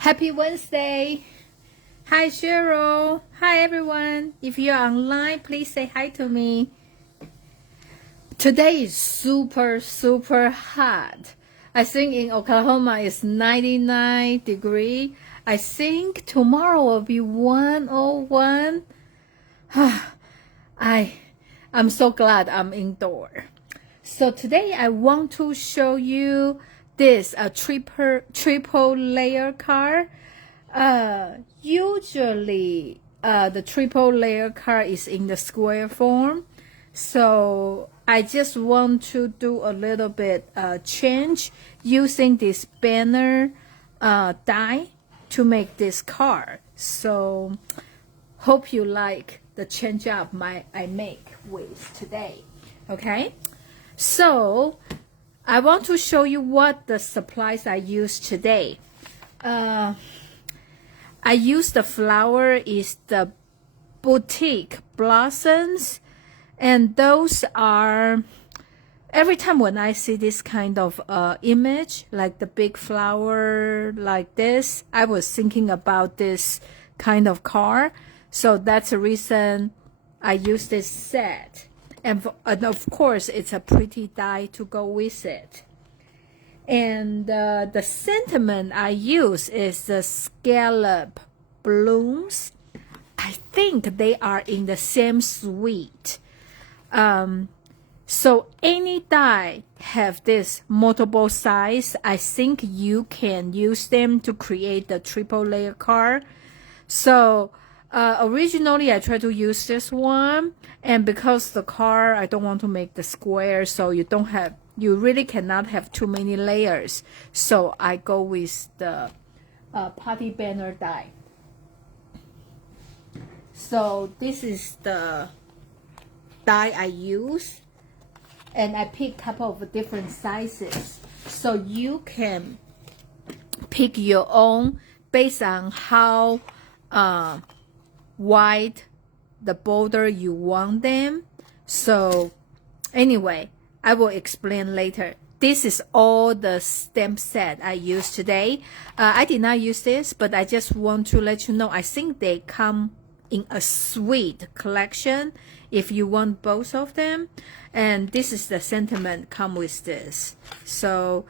Happy Wednesday. Hi, Cheryl. Hi, everyone. If you're online, please say hi to me. Today is super hot. I think in Oklahoma it's 99 degrees. I think tomorrow will be 101. I'm so glad I'm indoor. So today I want to show you this triple layer card. Usually the triple layer card is in the square form. So I just want to do a little bit change using this banner die to make this card. So hope you like the change up I make with today. Okay, so I want to show you what the supplies I use today. I use the flower is the boutique blossoms, and those are every time when I see this kind of image like the big flower like this, I was thinking about this kind of card. So that's the reason I use this set. And of course, it's a pretty die to go with it. And the sentiment I use is the scallop blooms. I think they are in the same suite. So any die have this multiple size. I think you can use them to create the triple layer card. So originally I tried to use this one, and because the card I don't want to make the square, so you really cannot have too many layers. So I go with the party banner die. So this is the die I use, and I pick a couple of different sizes. So you can pick your own based on how wide the border you want them. So anyway, I will explain later. This is all the stamp set I used today. I did not use this, but I just want to let you know, I think they come in a suite collection if you want both of them. And this is the sentiment come with this. So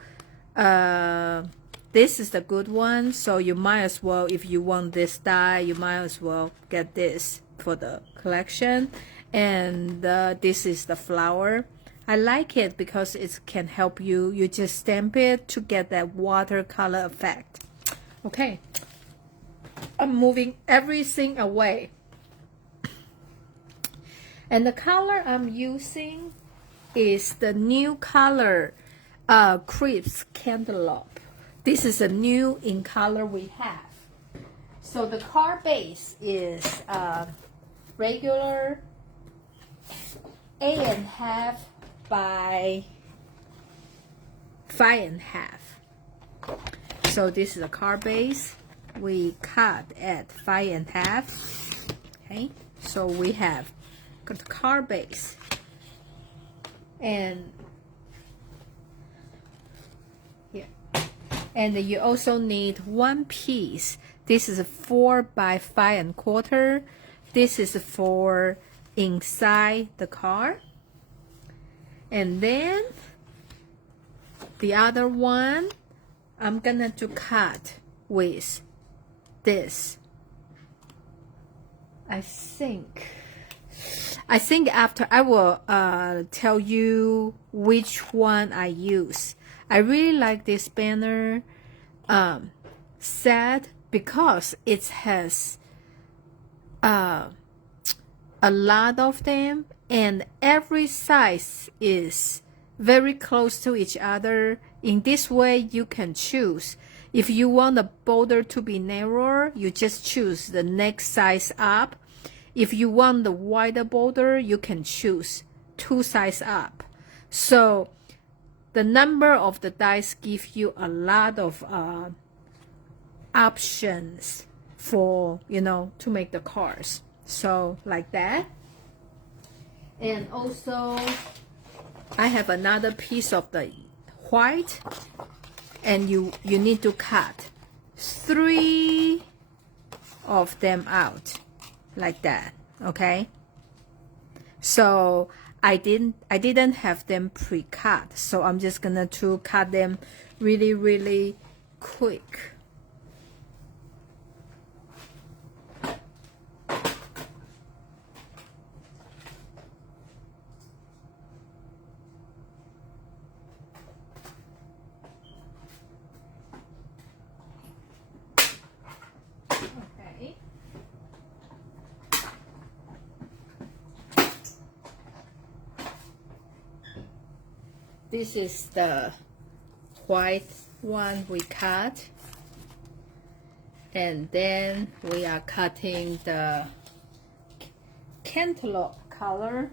this is the good one. So you might as well, if you want this die, you might as well get this for the collection. And this is the flower. I like it because it can help you. You just stamp it to get that watercolor effect. Okay, I'm moving everything away. And the color I'm using is the new color Crisp Cantaloupe. This is a new in color we have. So the card base is regular 8.5 by 5.5. So this is a card base. We cut at 5.5. Okay, so we have the card base, and here, and you also need one piece. This is 4 by 5.25. This is for inside the card. And then the other one, I'm gonna to cut with this. I think after I will tell you which one I use. I really like this banner set because it has a lot of them, and every size is very close to each other. In this way, you can choose. If you want the border to be narrower, you just choose the next size up. If you want the wider border, you can choose 2 sizes up. So the number of the dice give you a lot of options for, to make the cards. So like that. And also I have another piece of the white, and you need to cut. 3 of them out like that. Okay, so I didn't have them pre-cut, so I'm just gonna to cut them really quick. Okay. This is the white one we cut, and then we are cutting the cantaloupe color.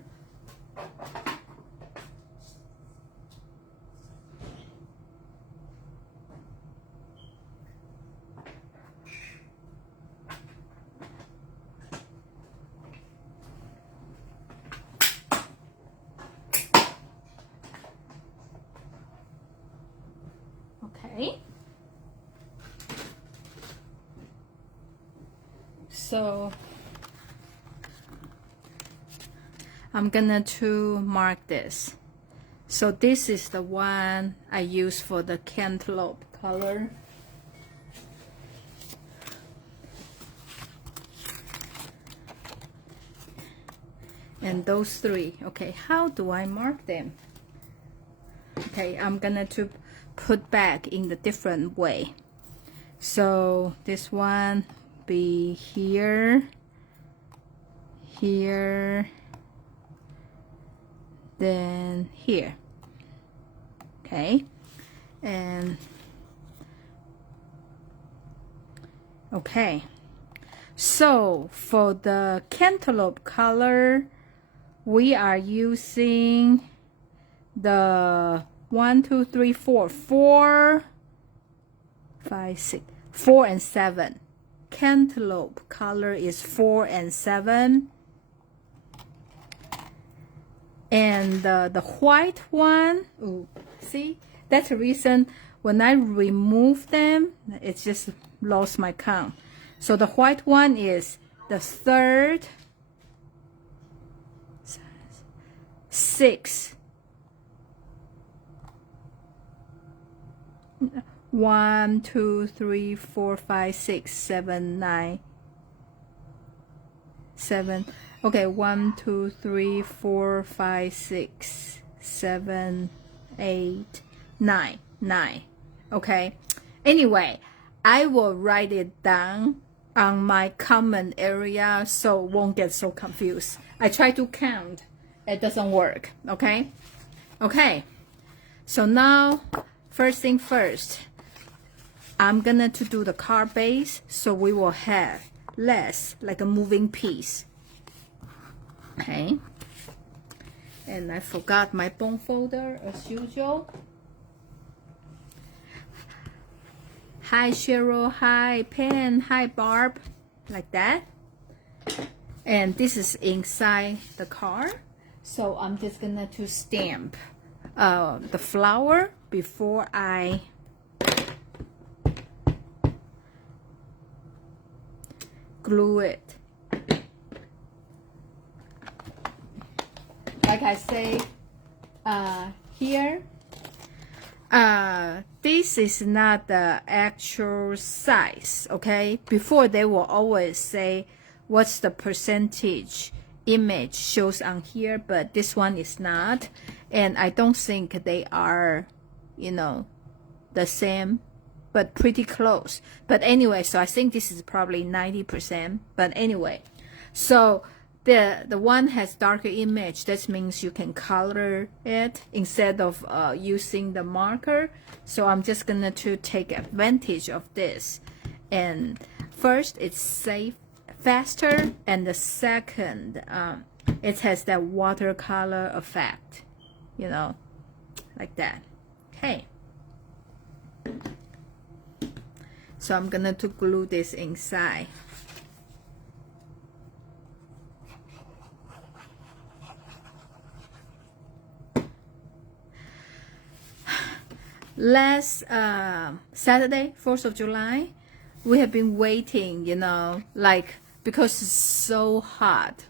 Okay, so I'm gonna to mark this. So this is the one I use for the cantaloupe color. And those 3. Okay, how do I mark them? Okay, I'm gonna to put back in the different way. So this one be here, here, then here. Okay, and okay, so for the cantaloupe color, we are using the 1, 2, 3, 4, 4, 5, 6, 4 and 7. Cantaloupe color is 4 and 7. And the white one, ooh, see, that's the reason when I remove them, it just lost my count. So the white one is the 3rd, 6, 1, 2, 3, 4, 5, 6, 7, 9, 7. Okay, 1, 2, 3, 4, 5, 6, 7, 8, 9, 9. Okay. Anyway, I will write it down on my comment area so it won't get so confused. I try to count. It doesn't work. Okay. Okay. So now, first thing first, I'm gonna to do the card base so we will have less like a moving piece. Okay, and I forgot my bone folder as usual. Hi Cheryl, hi Pen, hi Barb, like that. And this is inside the card, so I'm just gonna to stamp the flower before I glue it. Like I say here, this is not the actual size, okay? Before they will always say what's the percentage image shows on here, but this one is not, and I don't think they are, you know, the same, but pretty close. But anyway, so I think this is probably 90%, but anyway, so the one has darker image. That means you can color it instead of using the marker. So I'm just gonna to take advantage of this. And first, it's safe, faster, and the second, it has that watercolor effect, you know, like that. Okay. So I'm gonna to glue this inside. Last Saturday, 4th of July, we have been waiting, you know, like because it's so hot.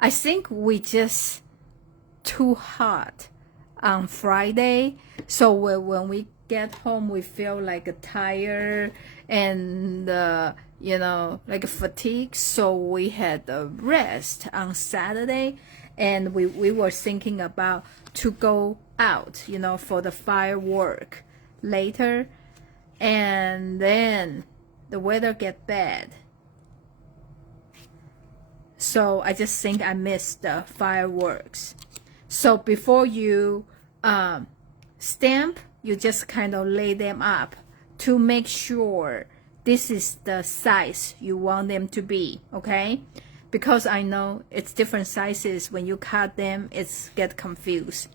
I think we just too hot on Friday. So when we get home, we feel like tired and you know, like fatigue. So we had a rest on Saturday, and we were thinking about to go out, you know, for the firework later, and then the weather get bad. So I just think I missed the fireworks. So before you stamp, you just kind of lay them up to make sure this is the size you want them to be, okay? Because I know it's different sizes. When you cut them, it's get confused.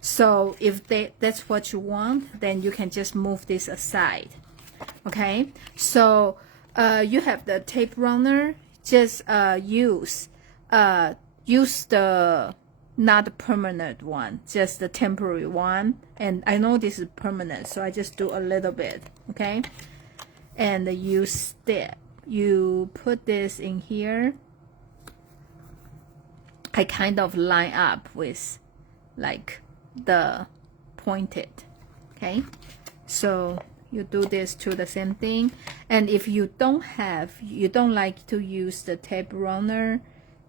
So if that's what you want, then you can just move this aside, okay? So you have the tape runner. Just use the not permanent one, just the temporary one. And I know this is permanent, so I just do a little bit, okay? And you put this in here. I kind of line up with like the pointed, okay? So you do this to the same thing. And if you don't like to use the tape runner,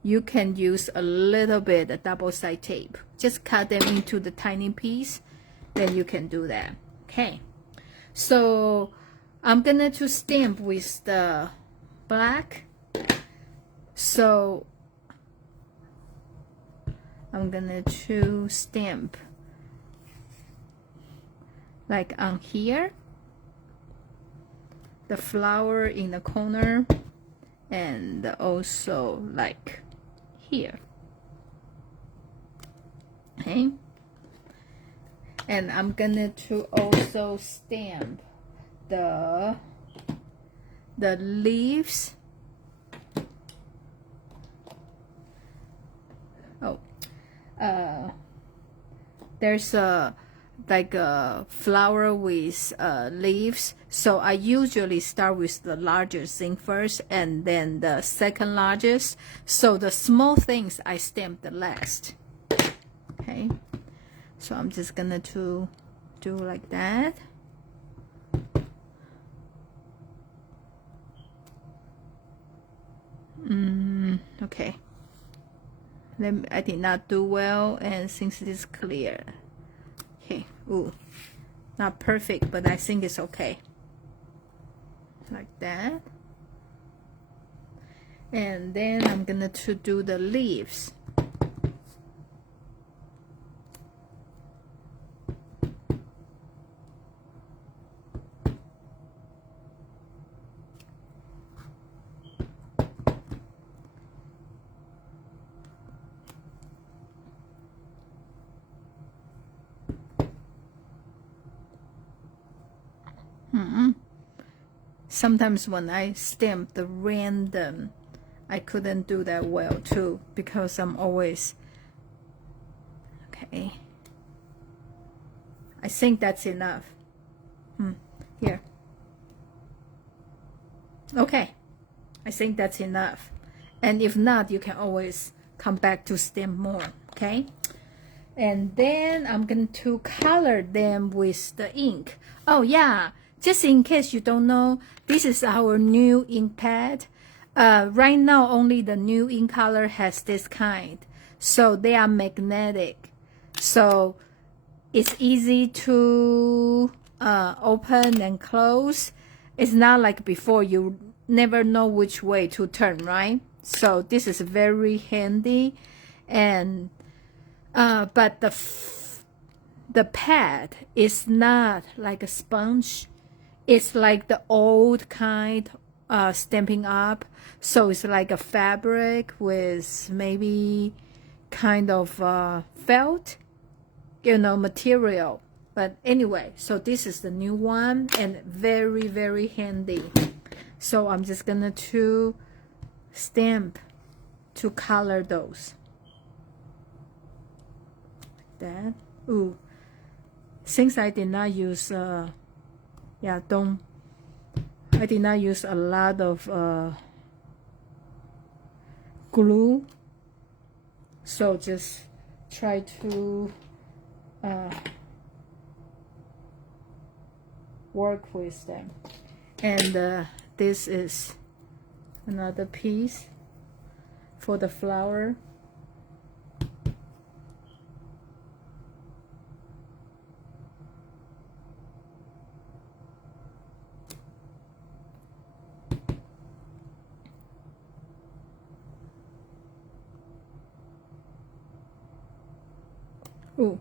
you can use a little bit of double-sided tape. Just cut them into the tiny piece, then you can do that, okay? So I'm gonna to stamp with the black. So I'm gonna to stamp like on here, the flower in the corner, and also like here, okay? And I'm gonna to also stamp the leaves. Oh, there's a like a flower with leaves, so I usually start with the largest thing first and then the second largest, so the small things I stamp the last, okay? So I'm just gonna to do like that. Okay, I did not do well, and since it is clear, okay, ooh, not perfect, but I think it's okay. Like that. And then I'm gonna to do the leaves. Sometimes when I stamp the random, I couldn't do that well too, because I'm always, okay, I think that's enough. Here, okay, I think that's enough. And if not, you can always come back to stamp more, okay? And then I'm going to color them with the ink. Oh yeah, just in case you don't know, this is our new ink pad. Right now, only the new ink color has this kind. So they are magnetic. So it's easy to open and close. It's not like before, you never know which way to turn, right? So this is very handy. And but the pad is not like a sponge. It's like the old kind Stampin' Up. So it's like a fabric with maybe kind of felt, you know, material. But anyway, so this is the new one, and very, very handy. So I'm just gonna to stamp to color those. Like that. Ooh. Since I did not use yeah, don't I did not use a lot of glue, so just try to work with them. And this is another piece for the flower. Ooh.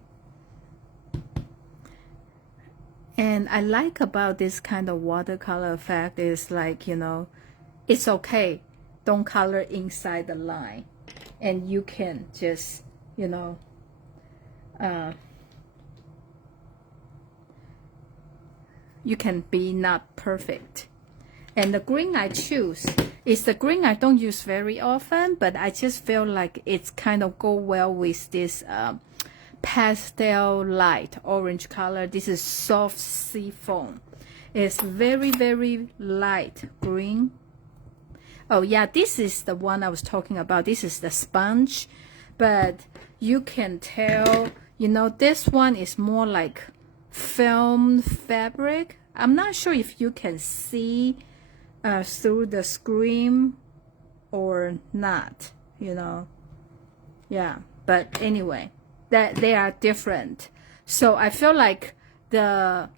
And I like about this kind of watercolor effect is like, you know, it's okay. Don't color inside the line. And you can just, you know, you can be not perfect. And the green I choose is the green I don't use very often, but I just feel like it's kind of go well with this pastel light orange color. This is soft sea foam. It's very, very light green. Oh yeah, this is the one I was talking about. This is the sponge, but you can tell, you know, this one is more like film fabric. I'm not sure if you can see through the screen or not, you know. Yeah, but anyway, that they are different. So I feel like the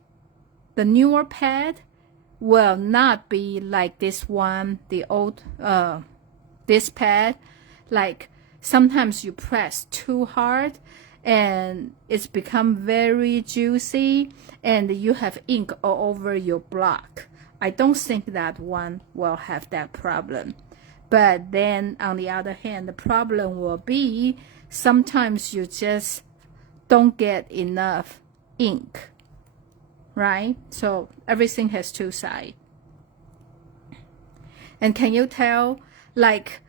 newer pad will not be like this one, the old this pad. Like sometimes you press too hard and it's become very juicy and you have ink all over your block. I don't think that one will have that problem. But then on the other hand, the problem will be sometimes you just don't get enough ink, right? So everything has two sides. And can you tell, like,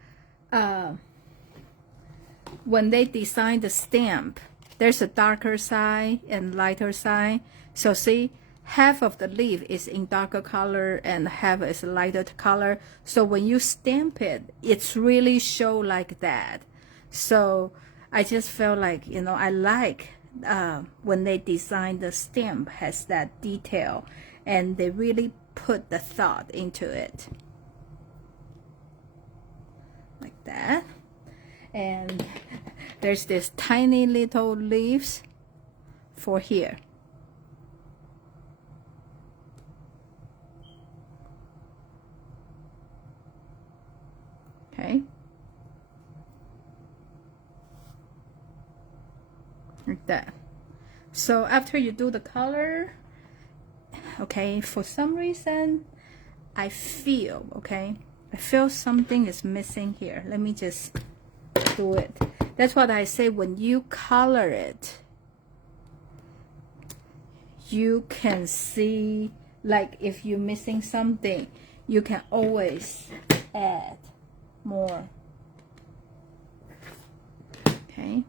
when they design the stamp, there's a darker side and lighter side. So see, half of the leaf is in darker color and half is lighter color. So when you stamp it, it's really show like that. So I just felt like, you know, I like when they design the stamp has that detail and they really put the thought into it. Like that. And there's this tiny little leaves for here. Okay. Like that. So after you do the color, okay, for some reason I feel, okay, I feel something is missing here. Let me just do it. That's what I say, when you color it, you can see, like if you're missing something, you can always add more. Okay.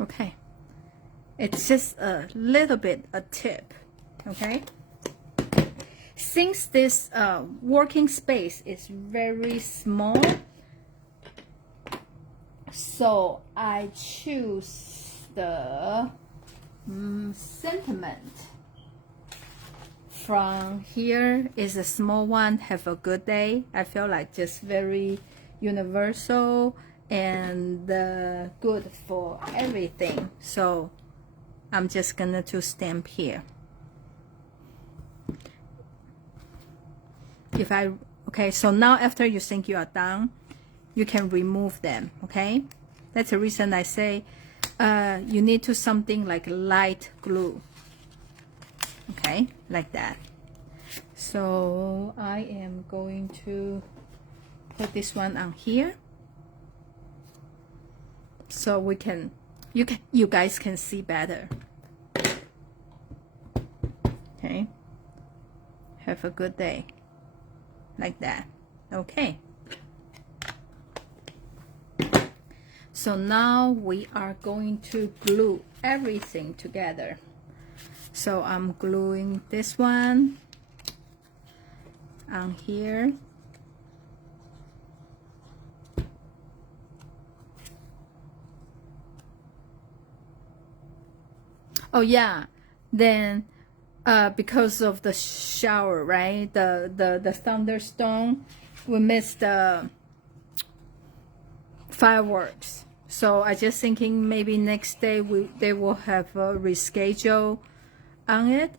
Okay. It's just a little bit a tip. Okay. Since this working space is very small, so I choose the sentiment. From here is a small one, have a good day. I feel like just very universal and good for everything. So I'm just gonna to stamp here. If I, okay, so now after you think you are done, you can remove them, okay? That's the reason I say you need to something like light glue. Okay, like that. So I am going to put this one on here so we can, you guys can see better. Okay, have a good day. Like that. Okay. So now we are going to glue everything together. So I'm gluing this one on here. Oh yeah, then because of the shower, right? The thunderstorm, we missed the fireworks. So I just thinking maybe next day they will have a reschedule on it.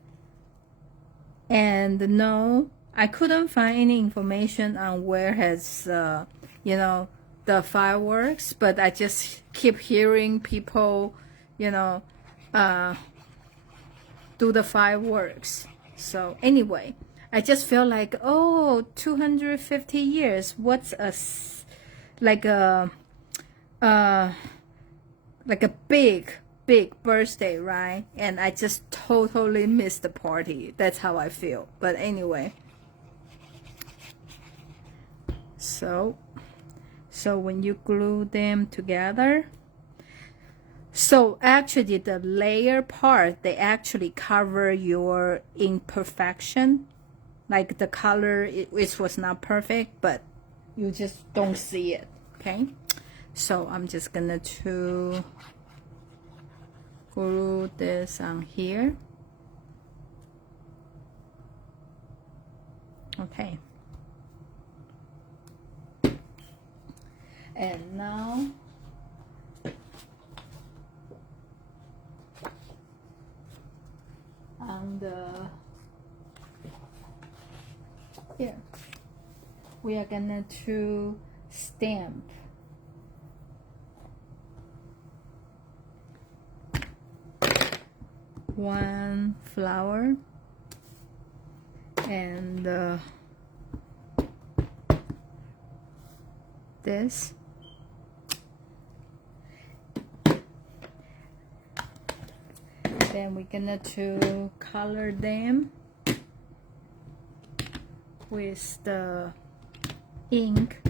And no, I couldn't find any information on where has you know, the fireworks, but I just keep hearing people, you know, do the fireworks. So anyway, I just feel like, oh, 250 years, what's like a big birthday, right? And I just totally missed the party. That's how I feel. But anyway, so when you glue them together, so actually the layer part, they actually cover your imperfection, like the color, it was not perfect, but you just don't see it. Okay, so I'm just gonna to glue this on here. Okay, and now on the here we are gonna to stamp one flower and this. Then we're gonna to color them with the ink.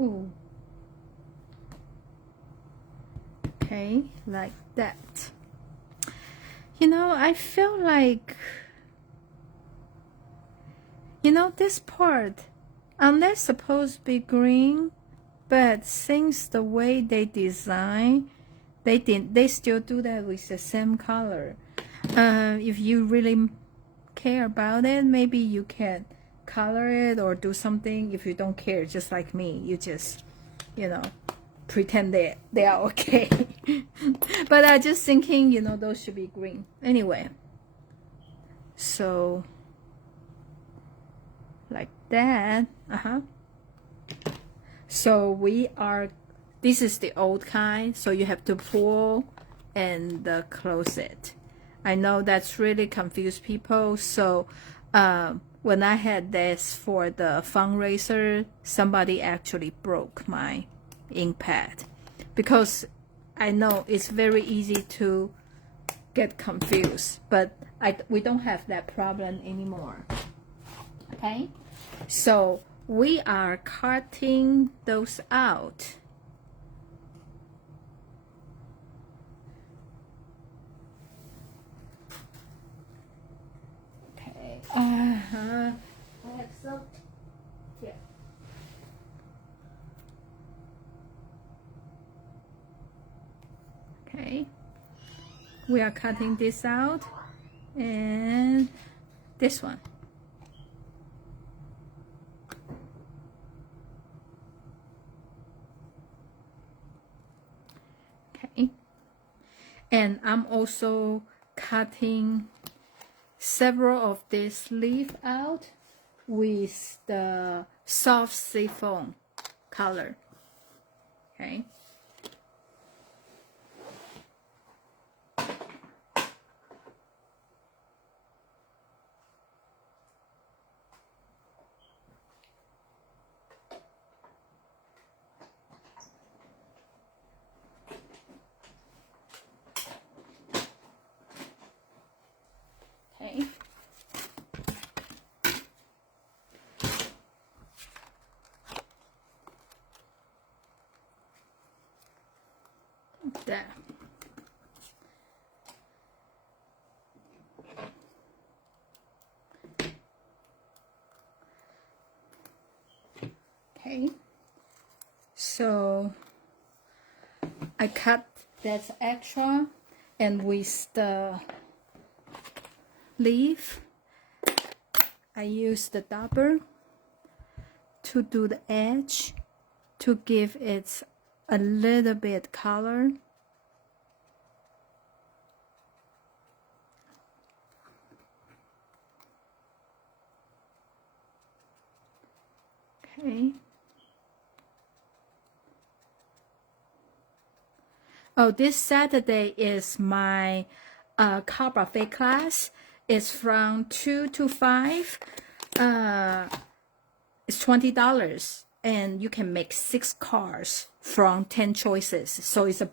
Ooh. Okay, like that. You know, I feel like, you know, this part, unless supposed to be green, but since the way they design, they still do that with the same color. If you really care about it, maybe you can color it or do something. If you don't care, just like me, you just, you know, pretend they are okay. But I just thinking, you know, those should be green anyway. So like that. So we are, this is the old kind, so you have to pull and close it. I know that's really confused people. So when I had this for the fundraiser, somebody actually broke my ink pad, because I know it's very easy to get confused, but we don't have that problem anymore. Okay, so we are cutting those out. Okay. I have some. Yeah. Okay. We are cutting this out, and this one. Okay. And I'm also cutting several of this leaf out with the soft siphon color. Okay. that. Okay, so I cut that extra, and with the leaf, I use the double to do the edge to give it a little bit color. Okay. Oh, this Saturday is my car buffet class. It's from 2 to 5. It's $20, and you can make 6 cars from 10 choices. So it's a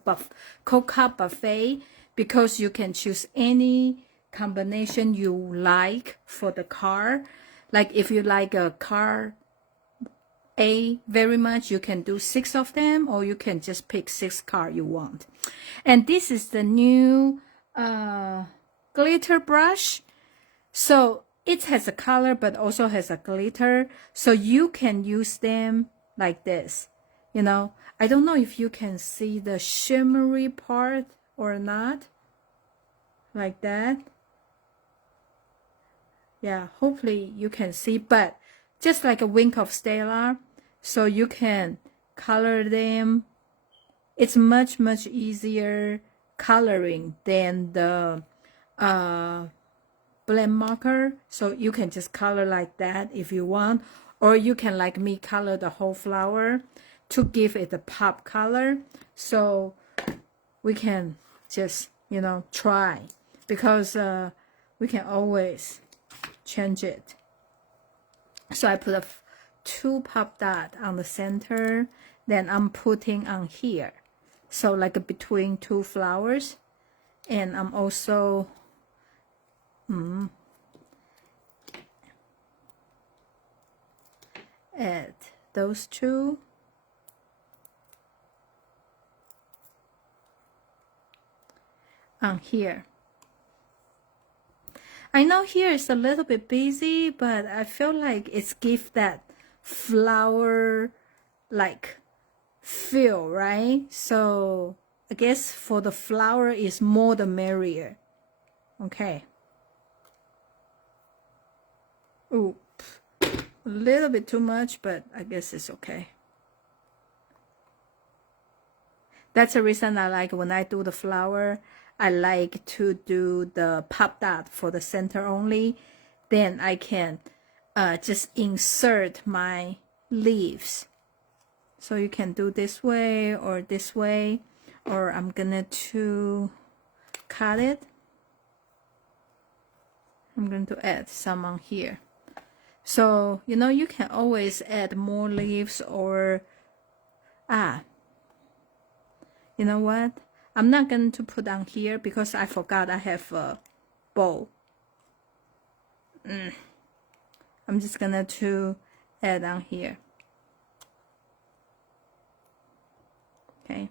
car buffet because you can choose any combination you like for the car. Like if you like a car A very much, you can do 6 of them, or you can just pick 6 car you want. And this is the new glitter brush. So it has a color but also has a glitter, so you can use them like this. You know, I don't know if you can see the shimmery part or not, like that. Yeah, hopefully you can see, but just like a wink of Stella, so you can color them. It's much easier coloring than the blend marker, so you can just color like that if you want, or you can, like me, color the whole flower to give it a pop color. So we can just, you know, try, because we can always change it. So I put 2 pop dot on the center, then I'm putting on here, so like between 2 flowers, and I'm also add those 2 on here. I know here is a little bit busy, but I feel like it's give that flower like feel, right? So I guess for the flower is more the merrier. Okay. Ooh, a little bit too much, but I guess it's okay. That's the reason I like when I do the flower, I like to do the pop dot for the center only. Then I can just insert my leaves. So you can do this way or this way, or I'm gonna to cut it. I'm going to add some on here. So, you know, you can always add more leaves, or you know what? I'm not going to put on here because I forgot I have a bowl. I'm just gonna to add on here. Okay.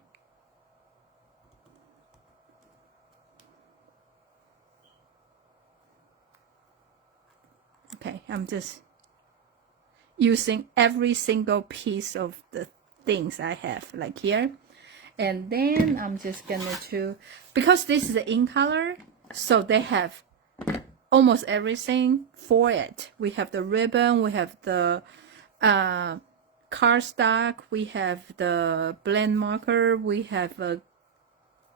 Okay, I'm just using every single piece of the things I have, like here. And then I'm just gonna to, because this is the in color, so they have almost everything for it. We have the ribbon, we have the cardstock, we have the blend marker, we have a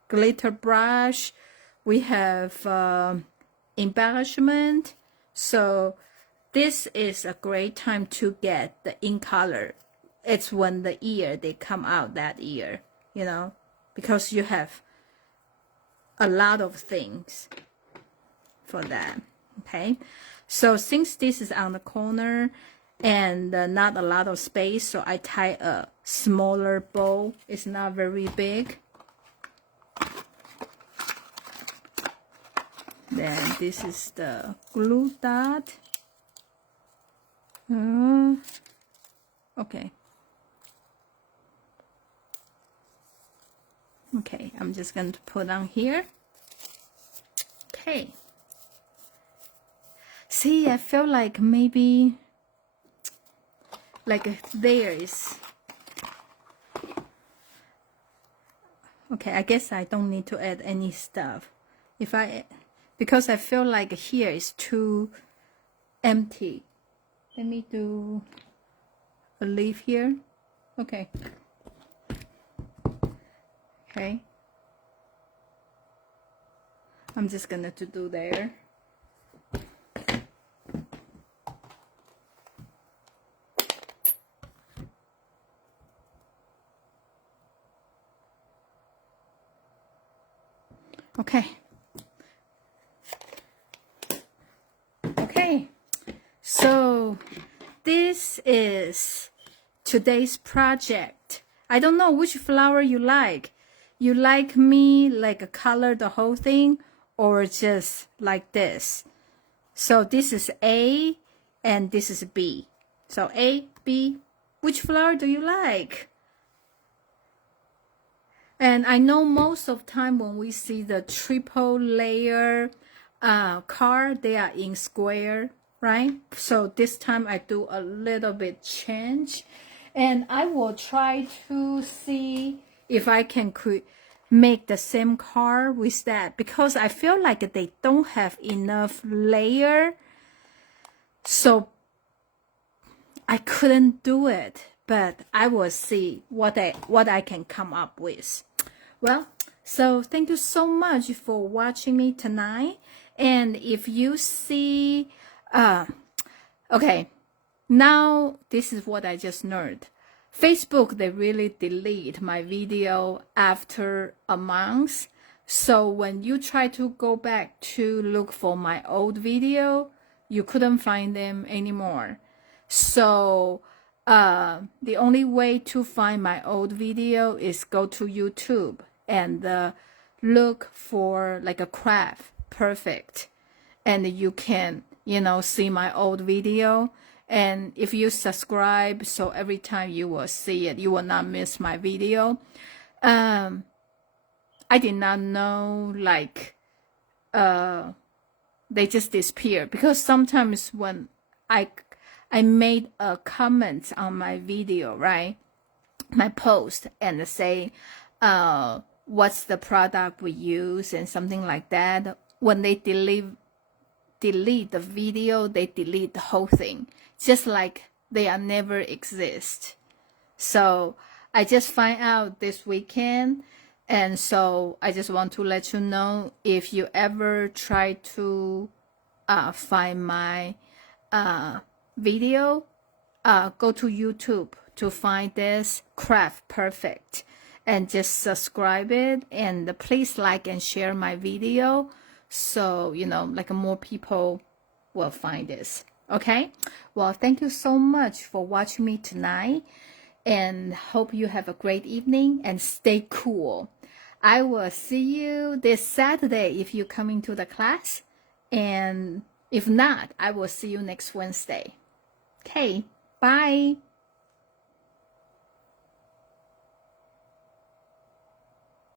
glitter brush, we have embellishment. So this is a great time to get the in color. It's when the year they come out, that year, you know, because you have a lot of things for that. Okay, so since this is on the corner and not a lot of space, so I tie a smaller bow. It's not very big. Then this is the glue dot. Okay. Okay, I'm just going to put on here. Okay. See, I feel like maybe like there is. Okay, I guess I don't need to add any stuff. Because I feel like here is too empty. Let me do a leaf here. Okay. Okay. I'm just gonna do there. Okay. Okay. So this is today's project. I don't know which flower you like. You like me like color the whole thing or just like this? So this is A and this is B. So A, B, which flower do you like? And I know most of the time when we see the triple layer card, they are in square, right? So this time I do a little bit change. And I will try to see if I can make the same card with that. Because I feel like they don't have enough layer. So I couldn't do it. But I will see what I can come up with. Well, so thank you so much for watching me tonight. And if you see, okay, now this is what I just learned. Facebook, they really delete my video after a month. So when you try to go back to look for my old video, you couldn't find them anymore. So the only way to find my old video is go to YouTube and look for like a craft perfect, and you can, you know, see my old video. And if you subscribe, so every time you will see it, you will not miss my video. I did not know like they just disappear, because sometimes when I made a comment on my video, right, my post, and say what's the product we use and something like that, when they delete the video, they delete the whole thing, just like they are never exist. So I just find out this weekend, and so I just want to let you know, if you ever try to find my video, go to YouTube to find this craft perfect, and just subscribe it, and please like and share my video, so you know, like more people will find this. Okay, well, thank you so much for watching me tonight, and hope you have a great evening and stay cool. I will see you this Saturday if you come into the class, and if not, I will see you next Wednesday. Okay, bye.